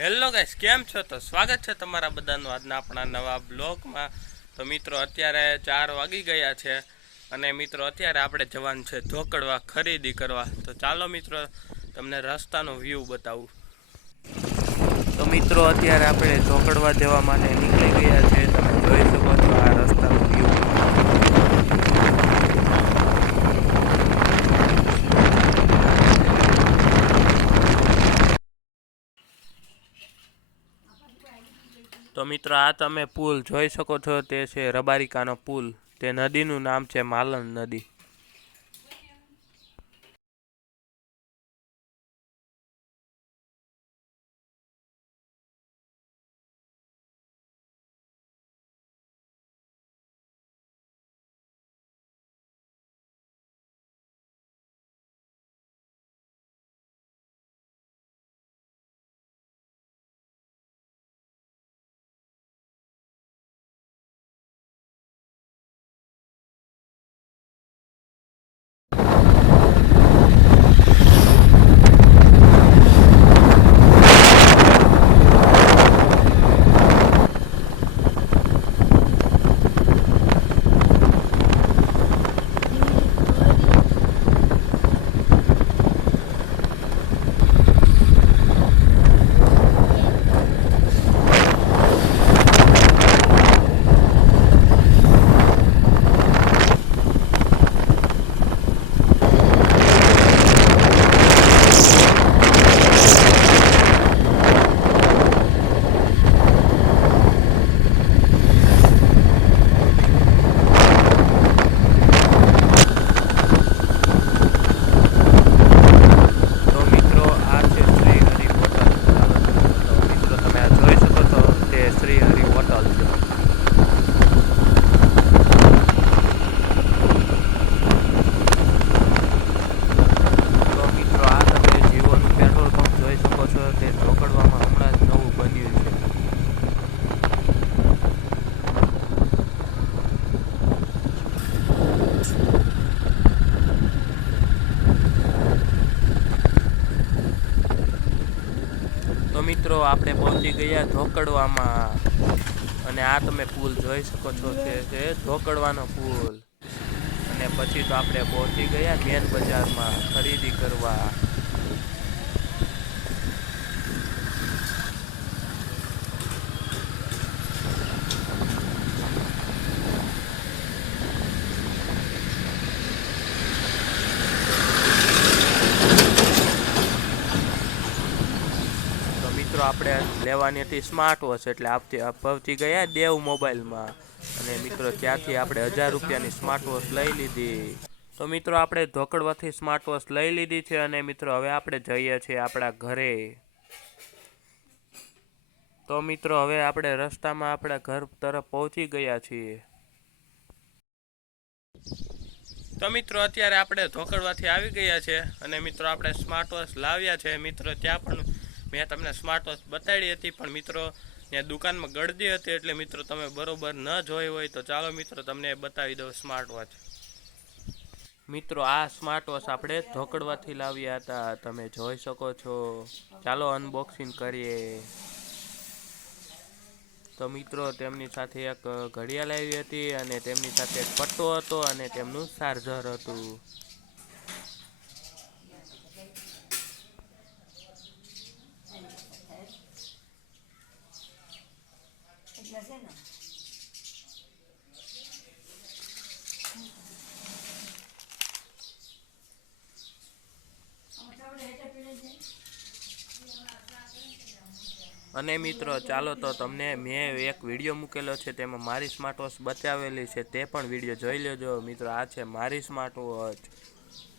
Hello guys, કેમ છો? તો સ્વાગત છે તમારા બધાનું આજના આપણા નવા બ્લોગમાં. તો મિત્રો, અત્યારે ચાર વાગી ગયા છે અને મિત્રો, અત્યારે આપણે જવાનું છે ધોકડવા ખરીદી કરવા. તો ચાલો મિત્રો, તમને રસ્તાનો વ્યૂ બતાવું. તો મિત્રો, અત્યારે આપણે ધોકડવા જવા માટે નીકળી ગયા છે. તમે જોઈ શકો છો આ રસ્તાનો વ્યૂ તો મિત્રો આ તમે પુલ જોઈ શકો છો, તે છે રબારિકાનો પુલ. તે નદીનું નામ છે માલણ નદી તો મિત્રો આ છે શ્રી હરિ હોટલ તો મિત્રો તમે આ જોઈ શકો છો તે શ્રી હરિ હોટલ છે તો મિત્રો આ તમે જીવોનું પેટ્રોલ પંપ જોઈ શકો છો તે ઢોકળવામાં હમણાં જ નવું બન્યું છે તો મિત્રો, આપણે પહોંચી ગયા ધોકડવામાં. અને આ તમે પુલ જોઈ શકો છો તે છે ધોકડવાનો પુલ. અને પછી તો આપણે પહોંચી ગયા મેન બજારમાં ખરીદી કરવા તો મિત્રો આપણે લેવાની હતી સ્માર્ટ વોચ એટલે આપતી પહોંચી ગયા દેવ મોબાઈલમાં. અને મિત્રો, ત્યાંથી આપણે હજાર રૂપિયાની સ્માર્ટ વોચ લઈ લીધી. તો મિત્રો, આપણે ધોકડવાથી સ્માર્ટ વોચ લઈ લીધી છે અને મિત્રો, હવે આપણે જઈએ છીએ આપણા ઘરે. તો મિત્રો, હવે આપણે રસ્તામાં આપણા ઘર તરફ પહોંચી ગયા છીએ. તો મિત્રો, અત્યારે આપણે ધોકડવાથી આવી ગયા છે અને મિત્રો, આપણે સ્માર્ટ વોચ લાવ્યા છે. મિત્રો, ત્યાં પણ મેં તમને સ્માર્ટ વોચ બતાડી હતી, પણ મિત્રો, ત્યાં દુકાનમાં ગળદી હતી એટલે મિત્રો તમે બરોબર ન જોઈ હોય તો ચાલો મિત્રો, તમને બતાવી દઉં સ્માર્ટ વોચ મિત્રો, આ સ્માર્ટ વોચ આપણે ધોકડવાથી લાવ્યા હતા. તમે જોઈ શકો છો. ચાલો અનબોક્સિંગ કરીએ. તો મિત્રો, તેમની સાથે એક ઘડિયાળ આવી હતી અને તેમની સાથે એક પટ્ટો હતો અને તેમનું ચાર્જર હતું. અને મિત્રો, ચાલો તો તમને મેં એક વીડિયો મૂકેલો છે, તેમાં મારી સ્માર્ટ વોચ બતાવેલી છે, તે પણ વીડિયો જોઈ લેજો. મિત્રો, આ છે મારી સ્માર્ટ વોચ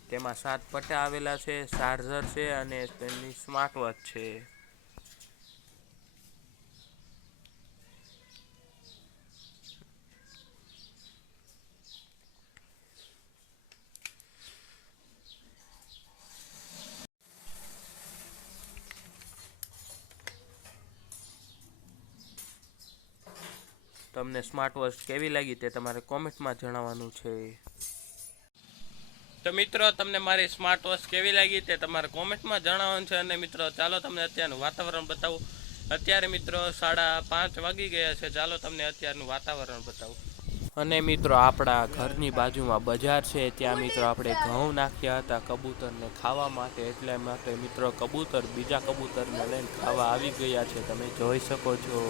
તેમાં સાત પટ્ટા આવેલા છે ચાર્જર છે અને તેની સ્માર્ટ વોચ છે. તમને સ્માર્ટ વોચ કેવી લાગી તે તમારે કોમેન્ટમાં જણાવવાનું છે. તો મિત્રો તમને મારી સ્માર્ટ વોચ કેવી લાગી તે તમારે કોમેન્ટમાં જણાવવાનું છે અને મિત્રો ચાલો તમને અત્યારનું વાતાવરણ બતાવું. અત્યારે મિત્રો સાડા પાંચ વાગી ગયા છે. ચાલો તમને અત્યારનું વાતાવરણ બતાવું. અને મિત્રો આપણા ઘરની બાજુમાં બજાર છે. ત્યાં મિત્રો આપણે ઘઉં નાખ્યા હતા કબૂતરને ખાવા માટે. એટલે માટે મિત્રો કબૂતર બીજા કબૂતરને લઈને ખાવા આવી ગયા છે. તમે જોઈ શકો છો.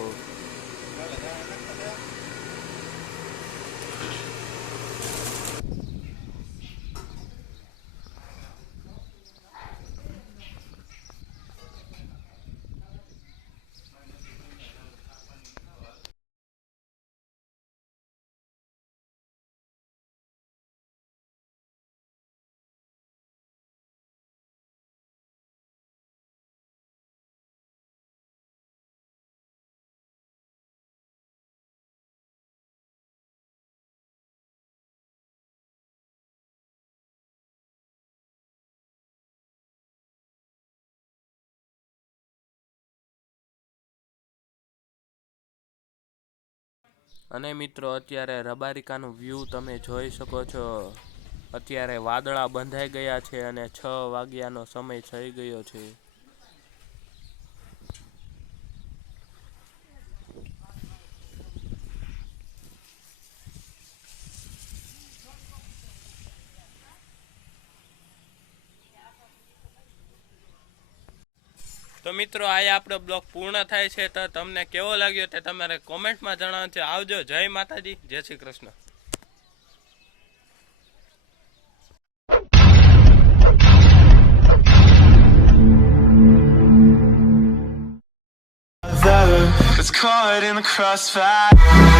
અને મિત્રો, અત્યારે રબારિકાનું વ્યૂ તમે જોઈ શકો છો. અત્યારે વાદળા બંધાઈ ગયા છે અને છ વાગ્યાનો સમય થઈ ગયો છે. તો મિત્રો, આ આપણો બ્લોગ પૂર્ણ થાય છે તો તમને કેવો લાગ્યો તે તમારે કોમેન્ટમાં જણાવવાનું છે આવજો, જય માતાજી, જય Shri Krishna It's caught in the crossfire.